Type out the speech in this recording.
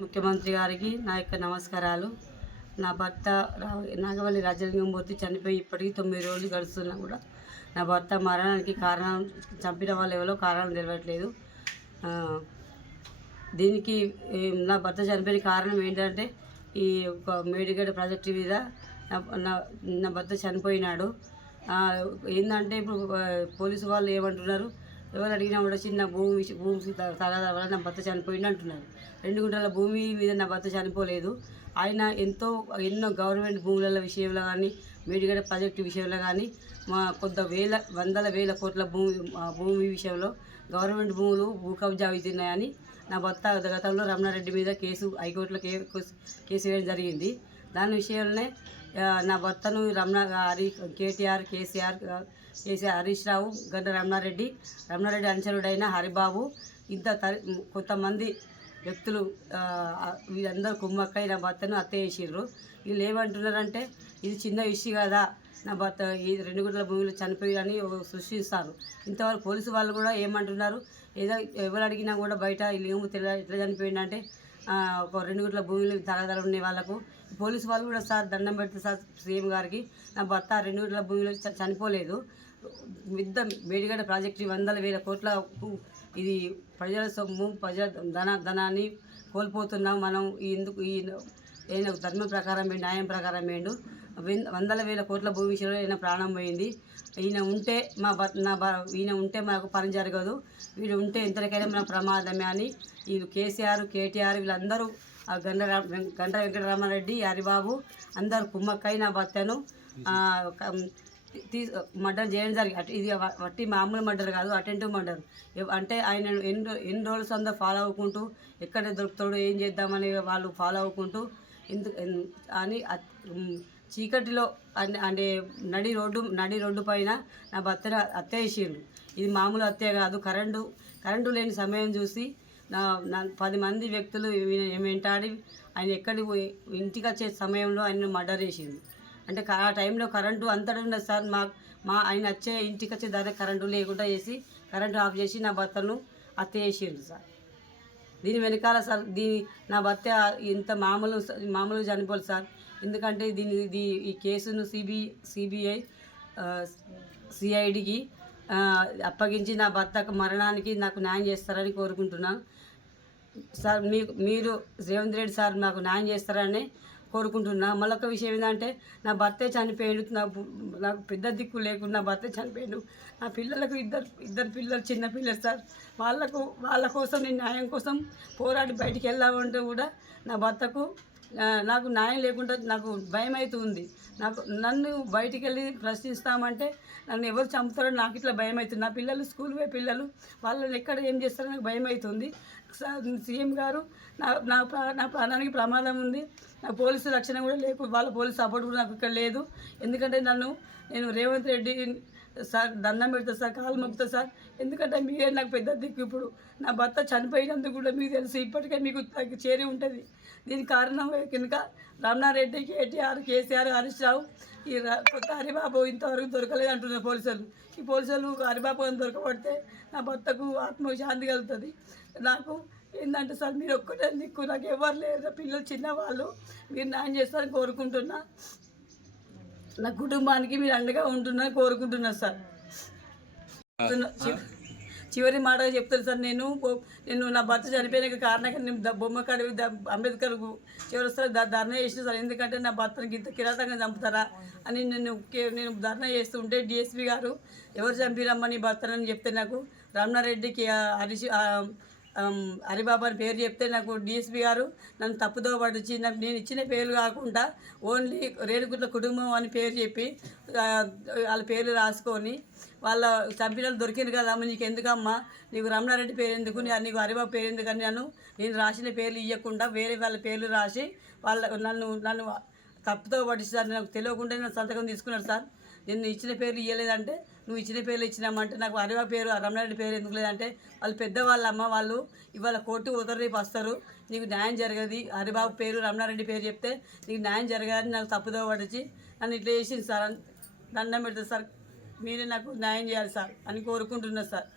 ముఖ్యమంత్రి గారికి నా యొక్క నమస్కారాలు. నా భర్త రా- నాగవల్లి రాజలింగంమూర్తి చనిపోయి ఇప్పటికీ తొమ్మిది రోజులు గడుస్తున్నా కూడా నా భర్త మరణానికి కారణం చంపిన వాళ్ళు ఎవరో కారణం తెలియట్లేదు దీనికి నా భర్త చనిపోయిన కారణం ఏంటంటే ఈ ఒక మేడిగడ్డ ప్రాజెక్టు మీద నా నా- భర్త చనిపోయినాడు. ఏంటంటే ఇప్పుడు పోలీసు వాళ్ళు ఏమంటున్నారు? ఎవరు అడిగినా కూడా చిన్న భూమి భూమి తగాదా వల్ల నా భర్త చనిపోయింది అంటున్నారు. రెండు గుంటల భూమి మీద నా భర్త చనిపోలేదు. ఆయన ఎంతో ఎన్నో గవర్నమెంట్ భూముల విషయంలో కానీ మేడిగడ ప్రాజెక్టు విషయంలో కానీ మా కొద్ది వేల వందల వేల కోట్ల భూమి భూమి విషయంలో గవర్నమెంట్ భూములు భూ కబ్జా అవుతున్నాయని నా భర్త గతంలో రమణారెడ్డి మీద కేసు హైకోర్టులో కే కేసు వేయడం జరిగింది. దాని విషయంలోనే నా భర్తను రమణ గారి కేటీఆర్ కేసీఆర్ కేసీఆర్ హరీష్ రావు గడ్డ రమణారెడ్డి రమణారెడ్డి అనుచరుడైన హరిబాబు ఇంత తరి కొంతమంది వ్యక్తులు వీళ్ళందరూ కుమ్మక్కై నా భర్తను హత్య చేసిర్రు వీళ్ళు ఏమంటున్నారంటే ఇది చిన్న విషయం కదా నా భర్త ఈ రెండు గుంటల భూమిలో చనిపోయారని సృష్టిస్తారు. ఇంతవరకు పోలీసు వాళ్ళు కూడా ఏమంటున్నారు? ఏదో ఎవరు అడిగినా కూడా బయట వీళ్ళు ఏమో తెలియ ఎట్లా చనిపోయిందంటే ఒక రెండు గుట్ల భూమిలో తరగదలు ఉన్న వాళ్ళకు. పోలీసు వాళ్ళు కూడా సార్ దండం పెడితే సార్ సీఎం గారికి నా భర్త రెండు గుట్ల భూమిలో చనిపోలేదు. పెద్ద మేడిగడ్డ ప్రాజెక్టు వందల వేల కోట్ల ఇది ప్రజల సొమ్ము ప్రజల ధన ధనాన్ని కోల్పోతున్నాం మనం. ఎందుకు ఈ ఈయన ధర్మం ప్రకారం న్యాయం ప్రకారం వేయండు. వందల వేల కోట్ల భూమి విషయంలో ఈయన ప్రాణం పోయింది. ఈయన ఉంటే మా భర్త నా భ ఈయన ఉంటే మాకు పని జరగదు. వీడు ఉంటే ఎంతకైనా మన ప్రమాదమే అని వీళ్ళు కేసీఆర్ కేటీఆర్ వీళ్ళందరూ ఆ గండ రా- వెంకటరామారెడ్డి హరిబాబు అందరూ కుమ్మక్కై నా భర్తను తీ మర్డర్ చేయడం జరిగింది. అటు ఇది వట్టి మామూలు మర్డర్ కాదు అటెంటివ్ మర్డర్. అంటే ఆయన ఎన్ని ఎన్ని రోజులు అందరూ ఫాలో అవ్వకుంటూ ఎక్కడ దొరుకుతాడో ఏం చేద్దామని వాళ్ళు ఫాలో అవ్వకుంటూ ఎందుకు అని చీకటిలో అంటే నడి రోడ్డు నడి రోడ్డు పైన నా భర్తను అత్తే చేసిండ్రు ఇది మామూలు అత్తే కాదు కరెంటు కరెంటు లేని సమయం చూసి నా పది మంది వ్యక్తులు ఏమేంటాడి వెంటాడి ఆయన ఎక్కడి పోయి ఇంటికి వచ్చే సమయంలో ఆయన మర్డర్ చేసింది అంటే ఆ టైంలో కరెంటు అంతటా ఉండదు సార్ మా మా ఆయన వచ్చే ఇంటికి వచ్చే దారి కరెంటు లేకుండా చేసి కరెంటు ఆఫ్ చేసి నా భర్తను అత్తే చేసిండ్రు సార్. దీని వెనకాల సార్ దీని నా భర్త ఇంత మామూలు మామూలు చనిపోదు సార్. ఎందుకంటే దీని ఇది ఈ కేసును సిబి సిబిఐ సిఐడికి అప్పగించి నా భర్తకు మరణానికి నాకు న్యాయం చేస్తారని కోరుకుంటున్నాను. సార్ మీకు మీరు రేవంత్ రెడ్డి సార్ నాకు న్యాయం చేస్తారని కోరుకుంటున్నా. మళ్ళొక విషయం ఏంటంటే నా భర్తే చనిపోయాడు. నాకు నాకు పెద్ద దిక్కు లేకుండా భర్త భర్తే చనిపోయాడు. నా పిల్లలకు ఇద్దరు ఇద్దరు పిల్లలు చిన్న పిల్లలు సార్. వాళ్ళకు వాళ్ళ కోసం నేను న్యాయం కోసం పోరాడి బయటికి వెళ్దామంటే కూడా నా భర్తకు నాకు న్యాయం లేకుండా నాకు భయం అవుతుంది నాకు నన్ను బయటికి వెళ్ళి ప్రశ్నిస్తామంటే నన్ను ఎవరు చంపుతారో నాకు ఇట్లా భయం అవుతుంది నా పిల్లలు స్కూల్ పోయే పిల్లలు వాళ్ళని ఎక్కడ ఏం చేస్తారో నాకు భయం అవుతుంది సీఎం గారు నా నా ప్రా- నా ప్రాణానికి ప్రమాదం ఉంది. నా పోలీసు రక్షణ కూడా లేకు వాళ్ళ పోలీసు సపోర్ట్ కూడా నాకు ఇక్కడ లేదు. ఎందుకంటే నన్ను నేను రేవంత్ రెడ్డి సార్ దండం పెడతా సార్ కాలు మొక్కుతా సార్. ఎందుకంటే మీరే నాకు పెద్ద దిక్కు ఇప్పుడు. నా భర్త చనిపోయినందుకు కూడా మీకు తెలుసు ఇప్పటికే మీకు చేరి ఉంటుంది. దీనికి కారణం కనుక రమణారెడ్డి కేటీఆర్ కేసీఆర్ హరీష్ రావు ఈ కొత్త హరిబాబు ఇంతవరకు దొరకలేదు అంటున్నారు పోలీసులు. ఈ పోలీసులు హరిబాబు అని దొరకబడితే నా భర్తకు ఆత్మశాంతి కలుగుతుంది. నాకు ఏంటంటే సార్ మీరు ఒక్కటే దిక్కు నాకు ఎవరు లేరు. పిల్లలు చిన్నవాళ్ళు మీరు న్యాయం చేస్తారని కోరుకుంటున్నా. నా కుటుంబానికి మీరు అండగా ఉంటున్నారని కోరుకుంటున్నా సార్. చివరి మాట చెప్తాను సార్ నేను నేను నా భర్త చనిపోయిన కారణంగా నేను బొమ్మ కాడ అంబేద్కర్ చివరి వస్తారు ధర్నా చేసిన సార్. ఎందుకంటే నా భర్తను ఇంత కిరాతంగా చంపుతారా అని నేను నేను ధర్నా చేస్తుంటే డిఎస్పి గారు ఎవరు చంపిరమ్మని భర్తనని చెప్తే నాకు రమణారెడ్డికి ఆ, హరీష్ హరిబాబు అని పేరు చెప్తే నాకు డీఎస్పీ గారు నన్ను తప్పుదో పడిచి నాకు నేను ఇచ్చిన పేర్లు కాకుండా ఓన్లీ రేణుగుట్ల కుటుంబం అని పేరు చెప్పి వాళ్ళ పేర్లు రాసుకొని వాళ్ళ చంపిన దొరికింది కదా అమ్మ నీకు ఎందుకమ్మా? నీకు రమణారెడ్డి పేరు ఎందుకు? నీకు హరిబాబు పేరు ఎందుకు? అని నన్ను నేను రాసిన పేర్లు ఇవ్వకుండా వేరే వాళ్ళ పేర్లు రాసి వాళ్ళ నన్ను నన్ను తప్పుతో పట్టిస్తారు నాకు తెలియకుండా నేను సంతకం తీసుకున్నాడు సార్. నేను ఇచ్చిన పేర్లు ఇవ్వలేదంటే నువ్వు ఇచ్చిన పేర్లు ఇచ్చినామంటే నాకు హరివా పేరు రమణారెడ్డి పేరు ఎందుకు లేదంటే వాళ్ళు పెద్దవాళ్ళ అమ్మ వాళ్ళు ఇవాళ కోర్టు ఉదరు రేపు వస్తారు. నీకు న్యాయం జరగదు. హరిబాబు పేరు రమణారెడ్డి పేరు చెప్తే నీకు న్యాయం జరగదని నాకు తప్పుదో పడిచి నన్ను ఇట్లా చేసింది సార్. దండం పెడతా సార్. మీరే నాకు న్యాయం చేయాలి సార్ అని కోరుకుంటున్నా సార్.